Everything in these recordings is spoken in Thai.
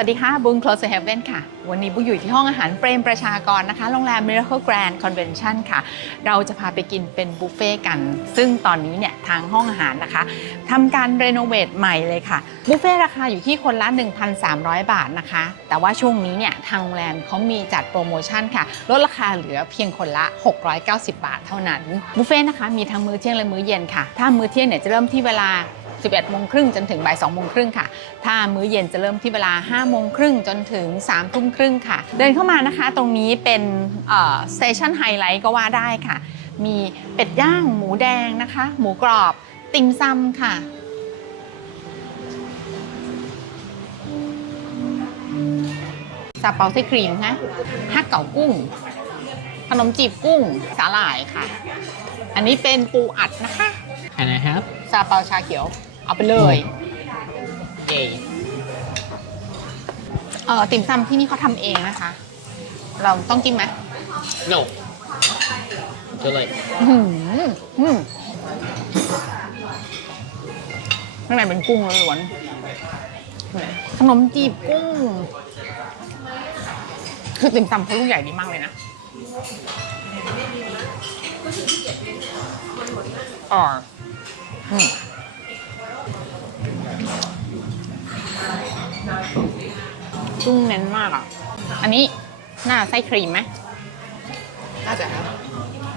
สวัสดีค่ะ บุ้ง Close to Heaven ค่ะ วันนี้บุ้งอยู่ที่ห้องอาหารเปรมประชากรนะคะ โรงแรม Miracle Grand Convention ค่ะ เราจะพาไปกินเป็นบุฟเฟ่ต์กัน ซึ่งตอนนี้เนี่ยทางห้องอาหารนะคะทำการรีโนเวทใหม่เลยค่ะ บุฟเฟ่ต์ราคาอยู่ที่คนละ 1,300 บาทนะคะ แต่ว่าช่วงนี้เนี่ยทางโรงแรมเขามีจัดโปรโมชั่นค่ะ ลดราคาเหลือเพียงคนละ 690 บาทเท่านั้น บุฟเฟ่ต์นะคะมีทั้งมื้อเที่ยงและมื้อเย็นค่ะ ถ้ามื้อเที่ยงเนี่ยจะเริ่มที่เวลา 11โมงครึ่งจนถึงบ่าย2โมงครึ่งค่ะ ถ้ามื้อเย็นจะเริ่มที่เวลา5โมงครึ่งจนถึง3ทุ่มครึ่งค่ะ เดินเข้ามานะคะ ตรงนี้เป็นสเตชันไฮไลท์ก็ว่าได้ค่ะ มีเป็ดย่าง หมูแดงนะคะ หมูกรอบ ติ่มซำค่ะซาเปาไส้ครีมนะฮักเก๋ากุ้ง ขนมจีบกุ้ง สาหร่ายค่ะ อันนี้เป็นปูอัดนะคะ Can I have ซาเปาชาเขียว เอาไปเลย a เออติ่มซำที่นี่เขาทำเองนะคะ เราต้องกินไหม No Too late อื้อหืออืมข้างในเป็นกุ้งล้วนๆขนมจีบกุ้ง คือติ่มซำเขาลูกใหญ่ดีมากเลยนะอ่าอืม กุ้งเน้นมากอะ อันนี้หน้าไส้ครีมไหมน่าจะครับ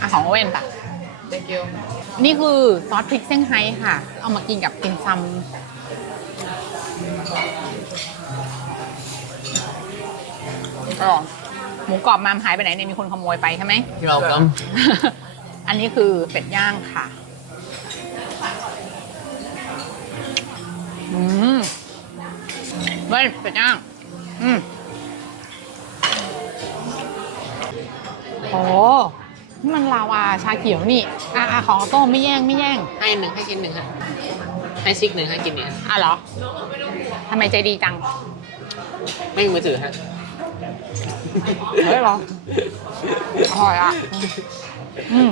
อะของโอเว่นปะ Thank you นี่คือซอสพริกเซี่ยงไฮ้ค่ะ เอามากินกับติ่มซำอ๋อหมูกรอบมามหายไปไหนเนี่ยมีคนขโมยไปใช่ไหม You're welcome อันนี้คือเป็ดย่างค่ะ อืม เว้ยเป็ดย่างอืมโอ้นี่มันลาวาชาเขียวนี่ อะอะของออโต้ไม่แย่งไม่แย่งให้หนึ่งให้กินหนึ่งฮะให้ซิกหนึ่งให้กินหนึ่งฮะอะเหรอทำไมใจดีจัง ไม่มีมือถือฮะเฮ้ยเหรออร่อยอะ อืม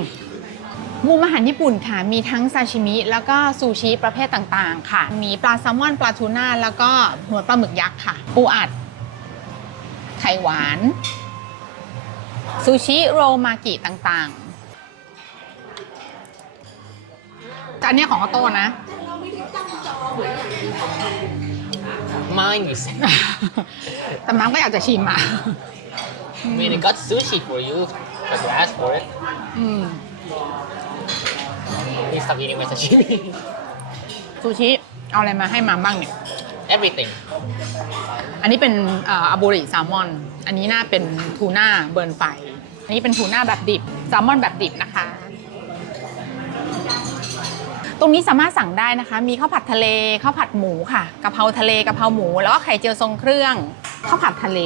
มุมอาหารญี่ปุ่นค่ะ มีทั้งซาชิมิ แล้วก็ซูชิประเภทต่างๆ ค่ะ มีปลาแซลมอน ปลาทูน่า แล้วก็หัวปลาหมึกยักษ์ค่ะ ปูอัด ไข่หวาน ซูชิโรมากิต่างๆจานเนี้ยของออโต้นะ Mine is แต่น้ำก็อยากจะชิมอะ I mean I got sushi for you but you asked for it อืม Please stop eating my sashimi ซูชิ เอาอะไรมาให้มาบ้างเนี่ย Everything อันนี้เป็นเอ่ออาบูริแซลมอน อันนี้น่าเป็นทูน่าเบิร์นไฟ อันนี้เป็นทูน่าแบบดิบแซลมอนแบบดิบนะคะ ตรงนี้สามารถสั่งได้นะคะ มีข้าวผัดทะเลข้าวผัดหมูค่ะกะเพราทะเลกะเพราหมู แล้วก็ไข่เจียวทรงเครื่องข้าวผัดทะเล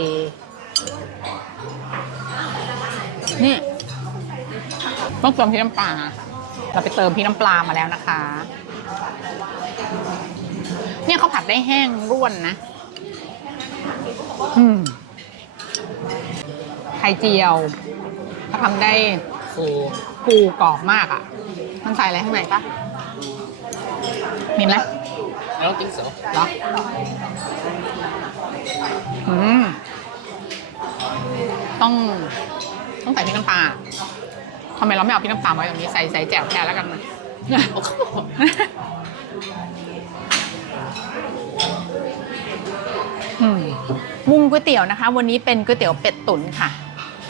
นี่ต้องเติมพริกน้ำปลา เราไปเติมพริกน้ำปลามาแล้วนะคะ เนี่ยเขาผัดได้แห้งร่วนนะ อืมไข่เจียวเขาทำได้ Full ฟูกรอบมากอะ มันใส่อะไรข้างในปะมีไหม I don't think so เหรออืม ต้อง ต้องใส่พริกน้ำปลา ทำไมเราไม่เอาพริกน้ำปลาไว้ตรงนี้ใส่ใส่แจ่วแทนแล้วกันนะ Oh come on อืมมุมก๋วยเตี๋ยวนะคะ วันนี้เป็นก๋วยเตี๋ยวเป็ดตุ๋นค่ะ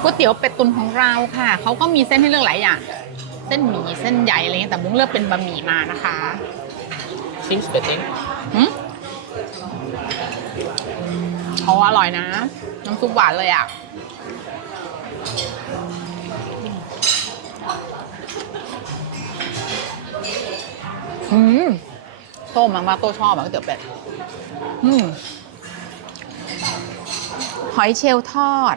ก๋วยเตี๋ยวเป็ดตุ๋นของเราค่ะเขาก็มีเส้นให้เลือกหลายอย่างเส้นหมี่เส้นใหญ่อะไรเงี้ยแต่บุ้งเลือกเป็นบะหมี่มานะคะ Seems fitting หืมเขาอร่อยนะ น้ำซุปหวานเลยอะ อืมโต้มากๆโต้ชอบอะก๋วยเตี๋ยวเป็ดอืมหอยเชลล์ทอด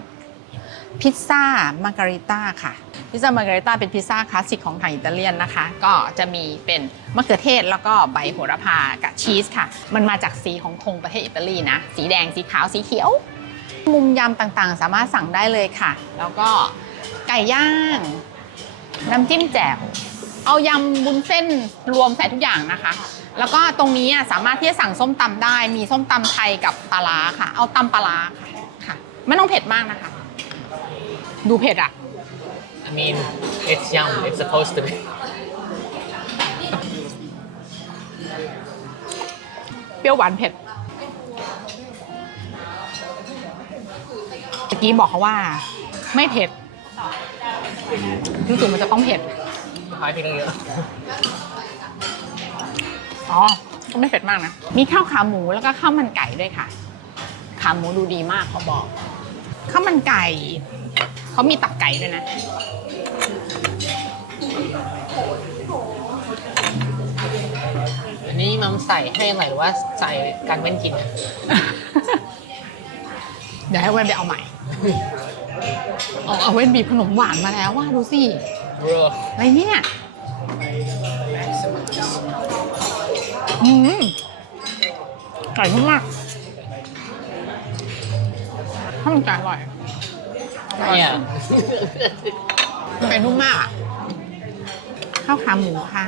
พิซซ่ามาการิต้าค่ะ พิซซ่ามาการิต้าเป็นพิซซ่าคลาสสิกของทางอิตาเลียนนะคะ ก็จะมีเป็นมะเขือเทศแล้วก็ใบโหระพากับชีสค่ะ มันมาจากสีของธงประเทศอิตาลีนะ สีแดงสีขาวสีเขียว มุมยำต่างๆ สามารถสั่งได้เลยค่ะ แล้วก็ไก่ย่าง น้ำจิ้มแจ่ว เอายำบุญเส้นรวมใส่ทุกอย่างนะคะ แล้วก็ตรงนี้อะสามารถที่จะสั่งส้มตำได้ มีส้มตำไทยกับปลาร้าค่ะ เอาตำปลาร้าค่ะค่ะ ไม่ต้องเผ็ดมากนะคะ ดูเผ็ดอะ I mean it's yum it's supposed to be เปรี้ยวหวานเผ็ดตะกี้บอกเขาว่า ไม่เผ็ดรู้สึกมันจะต้องเผ็ด พายพริกตั้งเยอะอ๋อก็ไม่เผ็ดมากนะ มีข้าวขาหมูแล้วก็ข้าวมันไก่ด้วยค่ะ ขาหมูดูดีมากเขาบอก ข้าวมันไก่ เขามีตับไก่ด้วยนะ อันนี้มัมใส่ให้อะไรหรือว่าใส่การเว้นกินอะเดี๋ยวให้เว้นไปเอาใหม่ เอาเอาเว้นบีบขนมหวานมาแล้วว่าดูสิ bro อะไรเนี่ยอืมไก่นุ่มมากข้าวมันไก่อร่อยเนี่ยไก่นุ่มมากอะข้าวขาหมูค่ะ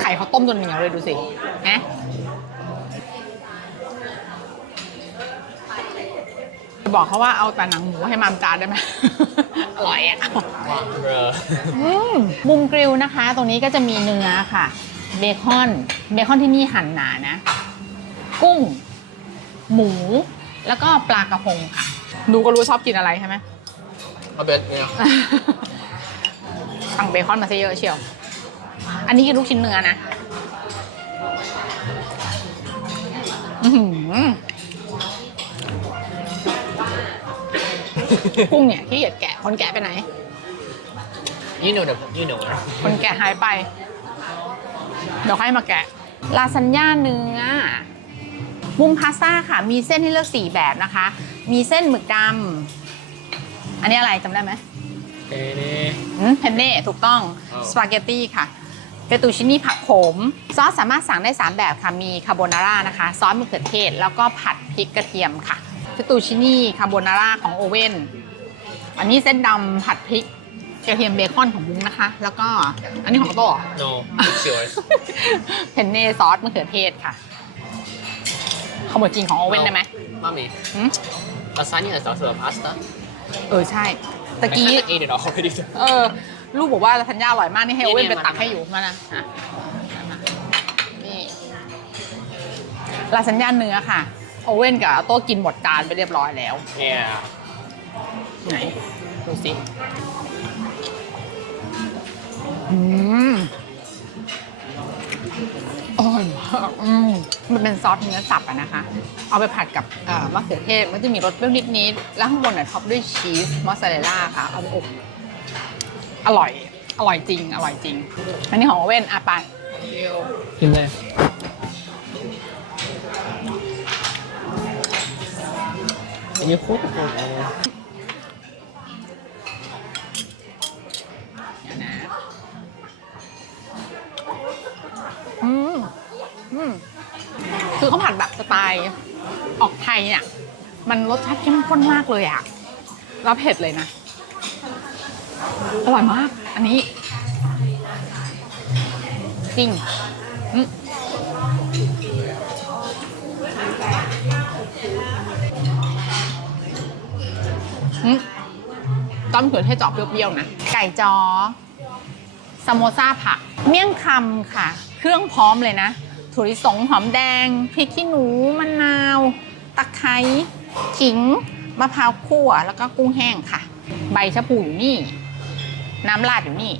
ไข่เขาต้มจนเหนียวเลยดูสิฮะ บอกเขาว่าเอาแต่หนังหมูให้มามจานได้ไหม อร่อยอะว้าว bro อืมมุมกริลนะคะ ตรงนี้ก็จะมีเนื้อค่ะ เบคอน เบคอนที่นี่หั่นหนานะ กุ้ง หมู แล้วก็ปลากระพงค่ะ ดูก็รู้ชอบกินอะไรใช่ไหมเอาเบ็ดเนี่ยสั่งเบคอนมาซะเยอะเชียว อันนี้คือลูกชิ้นเนื้อนะ กุ้งเนี่ยขี้เกียจแกะคนแกะไปไหน you know the you know คนแกะหายไป เดี๋ยวให้มาแกะ ลาซานญ่าเนื้อ มุมพาสต้าค่ะ มีเส้นให้เลือก 4 แบบนะคะ มีเส้นหมึกดำ อันนี้อะไรจำได้ไหมเอ้นี่อืมเพนเน่ถูกต้อง อ้าว สปาเกตตี้ค่ะเฟตูชินี่ผักโขม ซอสสามารถสั่งได้ 3 แบบค่ะ มีคาโบนาร่านะคะ ซอสมะเขือเทศ แล้วก็ผัดพริกกระเทียมค่ะเฟตูชินี่คาโบนาร่าของโอเว่น อันนี้เส้นดำผัดพริกกระเทียมเบคอนของบุ้งนะคะ แล้วก็อันนี้ของโต๊ะ no it's yours เพนเน่ซอสมะเขือเทศค่ะขโมยจริงของโอเว่นได้ไหม mommy หืม lasagna is also a pasta เออใช่ตะ I กี้ kinda ate it already เออ ลูกบอกว่าลาซานญ่าอร่อยมากนี่ให้โอเว่นนี่ไปเนี่ยตักมันให้อยู่มานะอะนี่ลาซานญ่าเนื้อค่ะ โอเว่นกับโต๊ะกินหมดจานไปเรียบร้อยแล้ว yeah ไหน ดูสิอืมอร่อยมากอืมมันเป็นซอสเนื้อสับอะนะคะ เอาไปผัดกับเอ่อมะเขือเทศ มันจะมีรสเปรี้ยวนิดๆแล้วข้างบนเนี่ยท็อปด้วยชีสมอสซาเรลล่าค่ะ เอาไปอบอร่อย อร่อยจริง อร่อยจริง อันนี้ของโอเว่นอะไปกินเลย อันนี้คุกเดี๋ยอืมอืมคือเขาผัดแบบสไตล์ออกไทยเนี่ย มันรสชาติเข้มข้นมากเลยอะแล้วเผ็ดเลยนะ อร่อยมาก อันนี้ จริง อืม ต้มเขือเทศจอบเปรี้ยวๆนะ ไก่จอสโมซาผัก เมี่ยงคำค่ะ เครื่องพร้อมเลยนะถั่วลิสงหอมแดงพริกขี้หนูมะนาว ตะไคร้ขิงมะพร้าวคั่วแล้วก็กุ้งแห้งค่ะ ใบชะพูอยู่นี่ น้ำราดอยู่นี่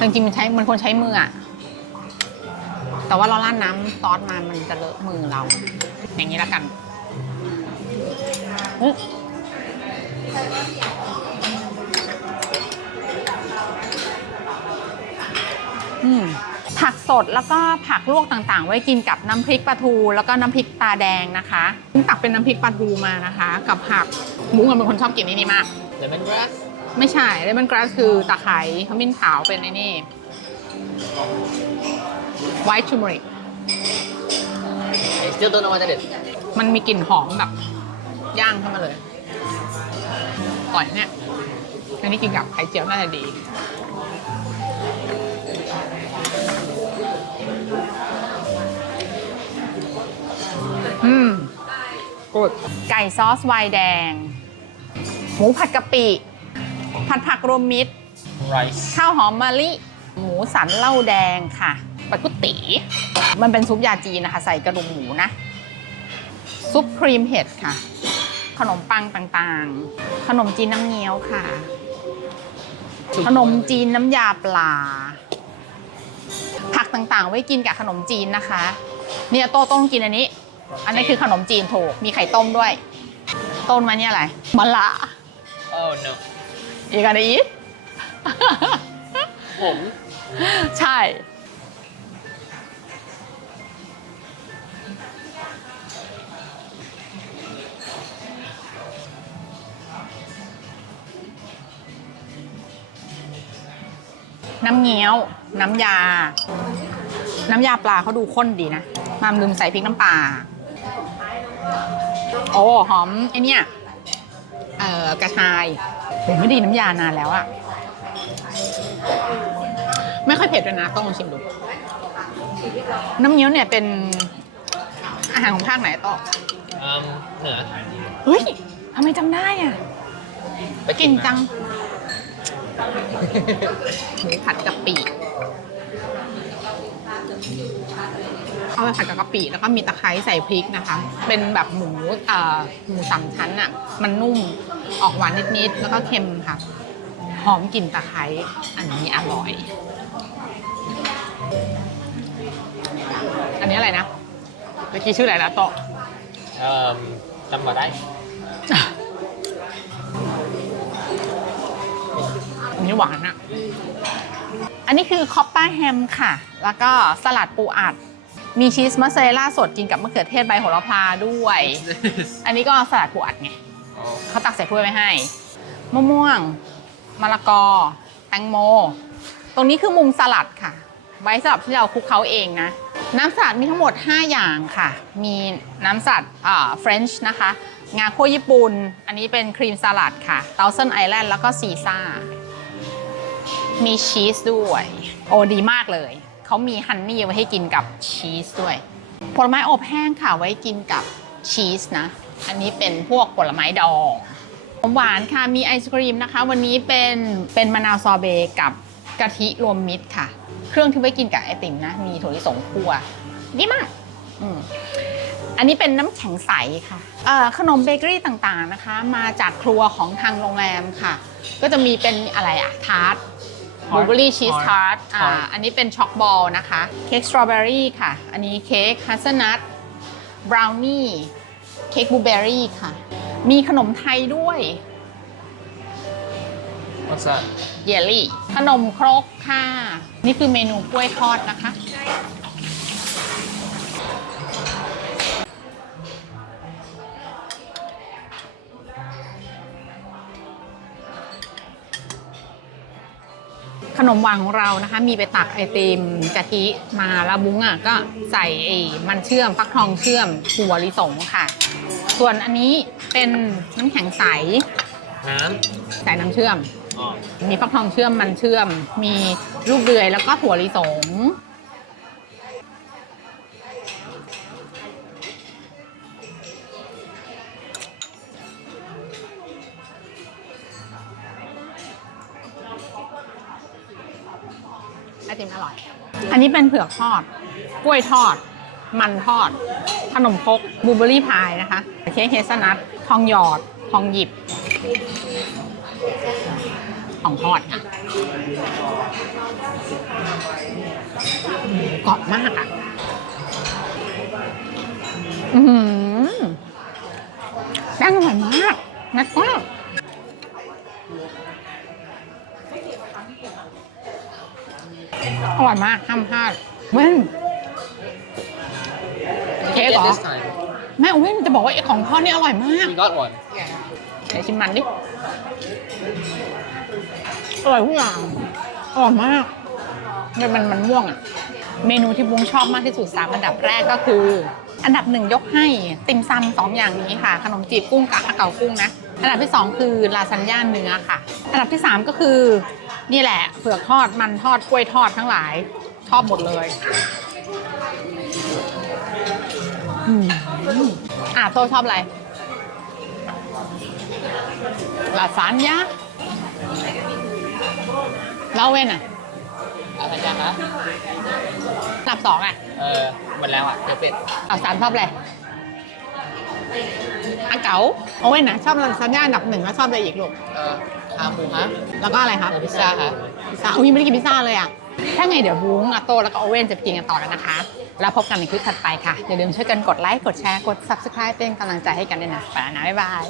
จริงๆมันใช้มันควรใช้มืออะแต่ว่าเราราดน้ำซอสมามันจะเลอะมือเรา อย่างนี้แล้วกันอื้ออืมผักสดแล้วก็ผักลวกต่างๆ ไว้กินกับน้ำพริกปลาทู แล้วก็น้ำพริกตาแดงนะคะบุ้งตักเป็นน้ำพริกปลาทูมานะคะ กับผักบุ้งเป็นคนชอบกินนี่นี่มาก lemon grass ไม่ใช่เลมอนกราสคือตะไคร้ขมิ้นขาวเป็นไอ้นี่ไวท์ชูมริก still don't know what that is มันมีกลิ่นหอมแบบ ย่างเข้ามาเลยอร่อยเนี่ย อันนี้กินกับไข่เจียวน่าจะดี อืมกดไก่ซอสไวน์แดง หมูผัดกะปิ ผัดผักรวมมิตร rice ข้าวหอมมะลิ หมูสันเหล้าแดงค่ะปลากุติ มันเป็นซุปยาจีนนะคะ ใส่กระดูกหมูนะ ซุปครีมเห็ดค่ะ ขนมปังต่างๆ ขนมจีนน้ำเงี้ยวค่ะ ขนมจีนน้ำยาปลา ผักต่างๆ ไว้กินกับขนมจีนนะคะ เนี่ยโต้ต้องกินอันนี้ อันนี้คือขนมจีนถูกมีไข่ต้มด้วย ต้นมาเนี่ยอะไรมะละ oh no อีกอันนี้ผม ใช่ น้ำเงี้ยว น้ำยา น้ำยาปลาเขาดูข้นดีนะ มามลืมใส่พริกน้ำปลา โอ้ หอมไอเนี่ย เอ่อกระชาย ผมไม่ไดีน้ำยานานแล้วอะไม่ค่อยเผ็ดเลยนะ ต้องลองชิมดู น้ำเงี้ยวเนี่ยเป็นอาหารของภาคไหนต่ออืมเหนือเฮ้ยทำไมจำได้อะไปกินมาจังหมูผัดกะปิเอาไปผัดกับกะปิแล้วก็มีตะไคร้ใส่พริกนะคะ เป็นแบบหมูเอ่อหมูสามชั้นอะ มันนุ่ม ออกหวานนิดๆแล้วก็เค็มค่ะ หอมกลิ่นตะไคร้อันนี้อร่อย อันนี้อะไรนะเมื่อกี้ชื่ออะไรนะโตะเอ่อจำมาได้อันนี้หวานอะอันนี้คือคอปป้าแฮมค่ะ แล้วก็สลัดปูอัด มีชีสมอสซาเรลล่าสดกินกับมะเขือเทศใบโหระพาด้วย อันนี้ก็สลัดปูอัดไง เขาตักใส่ถ้วยไว้ให้ มะม่วง มะละกอ แตงโม ตรงนี้คือมุมสลัดค่ะ ไว้สำหรับที่เราคลุกเขาเองนะ น้ำสลัดมีทั้งหมด 5 อย่างค่ะ มีน้ำสลัดเอ่าเฟรนช์นะคะ งาคั่วญี่ปุ่น อันนี้เป็นครีมสลัดค่ะเตาเซนไอแลนด์แล้วก็ซีซ่า มีชีสด้วย โอ้ดีมากเลย เขามีฮันนี่ไว้ให้กินกับชีสด้วย ผลไม้อบแห้งค่ะไว้กินกับชีสนะ อันนี้เป็นพวกผลไม้ดองหวานค่ะมีไอศครีมนะคะ วันนี้เป็นเป็นมะนาวซอเบต์กับกะทิรวมมิตรค่ะ เครื่องที่ไว้กินกับไอติมนะ มีถั่วลิสงคั่วดีมากอืมอันนี้เป็นน้ำแข็งใสค่ะเอ่อขนมเบเกอรี่ต่างๆนะคะ มาจากครัวของทางโรงแรมค่ะ ก็จะมีเป็นอะไรอะทาร์ตบลูเบอรี่ชีสทาร์ตอ่าอันนี้เป็นช็อกบอลนะคะ เค้กสตรอเบอรี่ค่ะ อันนี้เค้กฮัสนัทบราวนี่ เค้กบลูเบอรี่ค่ะ มีขนมไทยด้วย What's that เยลลี่ ขนมครกค่ะ นี่คือเมนูกล้วยทอดนะคะ ขนมหวานของเรานะคะ มีไปตักไอติมกะทิมาแล้วบุ้งอะก็ใส่ไอ้มันเชื่อมฟักทองเชื่อมถั่วลิสงค่ะ ส่วนอันนี้เป็นน้ำแข็งใสน้ใส่น้ำเชื่อมำอ๋อมีฟักทองเชื่อมมันเชื่อม มีลูกเดือยแล้วก็ถั่วลิสง ไอติมอร่อย อันนี้เป็นเผือกทอด กล้วยทอด มันทอด ขนมครกบูเบอรี่พายนะคะเค้กเฮซนัททองหยอดทองหยิบของทอดค่ะกรอบมากอะอือหือแป้งอร่อยมากนัดมากอร่อยมากห้ามพลาดเว้น เค้กเหรอ Get this time แม่เว้นจะบอกว่าไอ้ของทอดนี่อร่อยมาก we got one เดี๋ยวชิมมันดิ อร่อยทุกอย่างอร่อยมากมันมันมันม่วงอะเมนูที่บุ้งชอบมากที่สุดสามอันดับแรกก็คือ อันดับหนึ่งยกให้ติมซำสองอย่างนี้ค่ะ ขนมจีบกุ้งกับฮะเก๋ากุ้งนะ อันดับที่สองคือลาซานญ่าเนื้อค่ะ อันดับที่สามก็คือ นี่แหละเผือกทอดมันทอดกล้วยทอดทั้งหลายชอบหมดเลย อืมอะโตชอบอะไรลาซานญ่าแล้วเว้นอะอะไรยังคะอันดับสองอะ เออหมดแล้วอะเดี๋ยวเป็ดอันดับสามชอบอะไรอาเก๋าโอ้ยนะชอบลาซานญ่าอันดับหนึ่งแล้วชอบอะไรอีกลูก เออขาหมูฮะแล้วก็อะไรครับพิซซ่าฮะพิซซ่าอุ้ยยังไม่ได้กินพิซซ่าเลยอะ ถ้าไงเดี๋ยวบุ้งอาโต้แล้วก็โอเว่นจะไปกินกันต่อแล้วนะคะ แล้วพบกันในคลิปถัดไปค่ะ อย่าลืมช่วยกันกดไลค์กดแชร์กด subscribe เป็นกำลังใจให้กันด้วยนะไปแล้วนะบ๊ายบาย